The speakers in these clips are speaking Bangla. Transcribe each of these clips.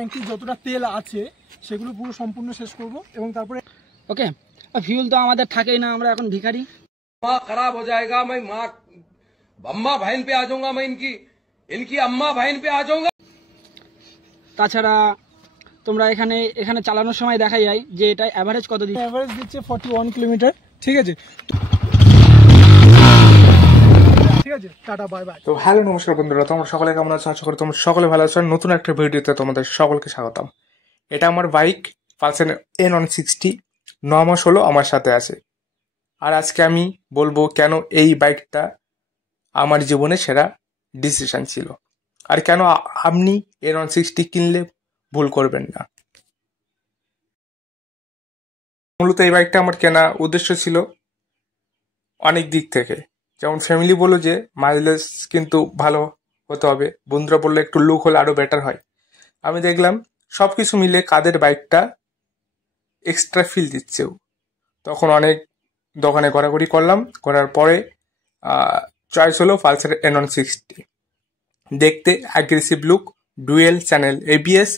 ট্যাঙ্কি যতটা তেল আছে সেগুলো পুরো সম্পূর্ণ শেষ করব এবং তারপরে ওকে। আর ফিউল তো আমাদের থাকেই না, আমরা এখন ভিখারি। माँ खराब हो जाएगा, मैं माँ अम्मा बहन पे आ जाऊंगा, मैं इनकी इनकी अम्मा बहन पे आ जाऊंगा। তাছাড়া তোমরা এখানে এখানে চালানোর সময় দেখা যায় যে এটা অ্যাভারেজ কত দিচ্ছে। অ্যাভারেজ দিচ্ছে 41 কিলোমিটার। ঠিক আছে, ঠিক আছে, টাটা বাই বাই। তো হ্যালো নমস্কার বন্ধুরা, তোমরা সকলে কেমন আছো? আশা করি তোমরা সকলে ভালো আছো। নতুন একটা ভিডিওতে তোমাদের সকলকে স্বাগতম। এটা আমার বাইক পালসার N160, 9 মাস হলো আমার সাথে আছে। আর আজকে আমি বলবো কেন এই বাইকটা আমার জীবনে সেরা ডিসিশন ছিল, আর কেন আপনি N160 কিনলে ভুল করবেন না। মূলত এই বাইকটা আমার কেনা উদ্দেশ্য ছিল অনেক দিক থেকে, যেমন ফ্যামিলি বললো যে মাইলেজ কিন্তু ভালো হতে হবে, বন্ধুরা বললো একটু লুক হলে আরো বেটার হয়। আমি দেখলাম সবকিছু মিলে কাদের বাইকটা এক্সট্রা ফিল দিচ্ছেও। তখন অনেক দোকানে ঘোরাঘুরি করলাম, করার পরে চয়েস হলো পালসার N160। দেখতে aggressive look, dual channel ABS,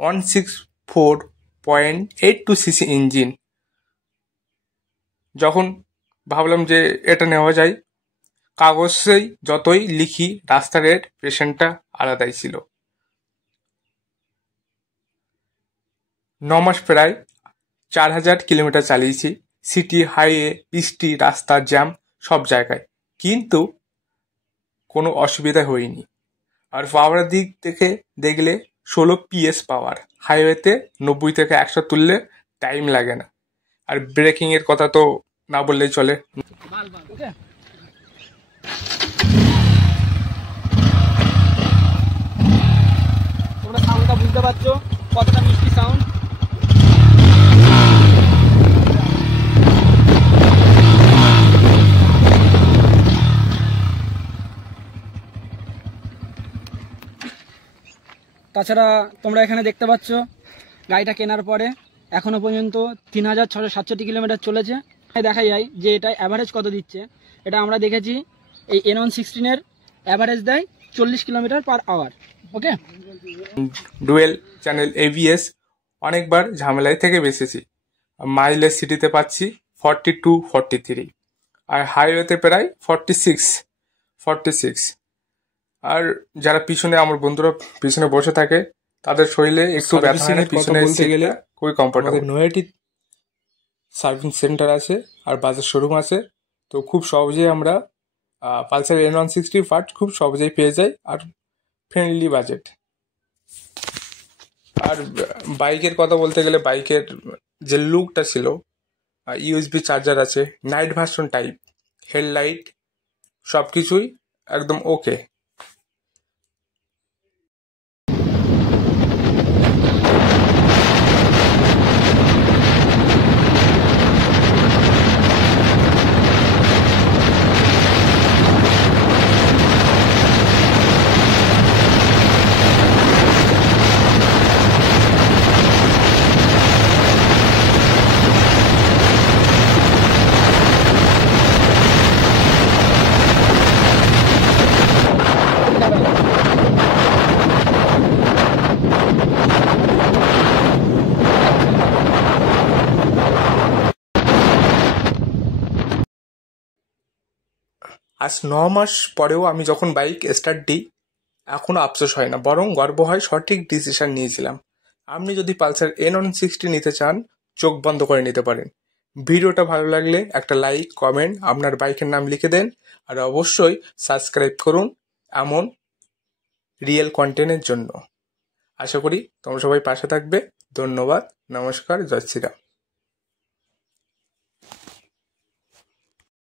164.82 CC engine. যখন ভাবলাম যে এটা নেওয়া যায়, কাগজেই যতই লিখি রাস্তার রেট পেশেন্টটা আলাদাই ছিল। 9 মাস প্রায় 4000 কিলোমিটার চালিয়েছি, সিটি, হাইওয়ে, বৃষ্টি, রাস্তা জ্যাম সব জায়গায়, কিন্তু কোনো অসুবিধা হয়নি। আর পাওয়ারের দিক থেকে দেখলে 16 PS পাওয়ার, হাইওয়েতে 90 থেকে 100 তুললে টাইম লাগে না। আর ব্রেকিংয়ের কথা তো না বললেই চলে। ওকে, তোমরা সাউন্ডটা বুঝতে পারছো কতটা মিষ্টি সাউন্ড। তাছাড়া তোমরা এখানে দেখতে পাচ্ছ গাড়িটা কেনার পরে এখনো পর্যন্ত 3667 কিলোমিটার চলেছে। দেখা যায় যে এটা অ্যাভারেজ কত দিচ্ছে। এটা আমরা দেখেছি এই N116 অ্যাভারেজ দেয় 40 কিলোমিটার পার আওয়ার। ওকে, ডুয়েল চ্যানেল ABS, অনেকবার ঝামেলায় থেকে বেঁচেছি। মাইলেজ সিটিতে পাচ্ছি 42-43, আর হাইওয়েতে প্রায় 46। আর যারা পিছনে, আমার বন্ধুরা পিছনে বসে থাকে, তাদের শরীরে একটু ব্যথা হয় না, পিছনে বলতে গেলে খুবই কমফোর্টেবল। নয়াটি সার্ভিস সেন্টার আছে আর বাজার শোরুম আছে, তো খুব সহজেই আমরা পালসার N160 পার্ট খুব সহজেই পেয়ে যাই, আর ফ্রেন্ডলি বাজেট। আর বাইকের কথা বলতে গেলে বাইকের যে লুকটা ছিল, USB চার্জার আছে, নাইট ভার্সন টাইপ, হেডলাইট সব কিছুই একদম ওকে। আজ 9 মাস পরেও আমি যখন বাইক স্টার্ট দিই, এখনো আফসোস হয় না, বরং গর্ব হয় সঠিক ডিসিশন নিয়েছিলাম। আপনি যদি পালসার N160 নিতে চান, চোখ বন্ধ করে নিতে পারেন। ভিডিওটা ভালো লাগলে একটা লাইক, কমেন্ট, আপনার বাইকের নাম লিখে দেন, আর অবশ্যই সাবস্ক্রাইব করুন এমন রিয়েল কন্টেন্টের জন্য। আশা করি তোমরা সবাই পাশে থাকবে। ধন্যবাদ, নমস্কার, জয় শ্রীরাম।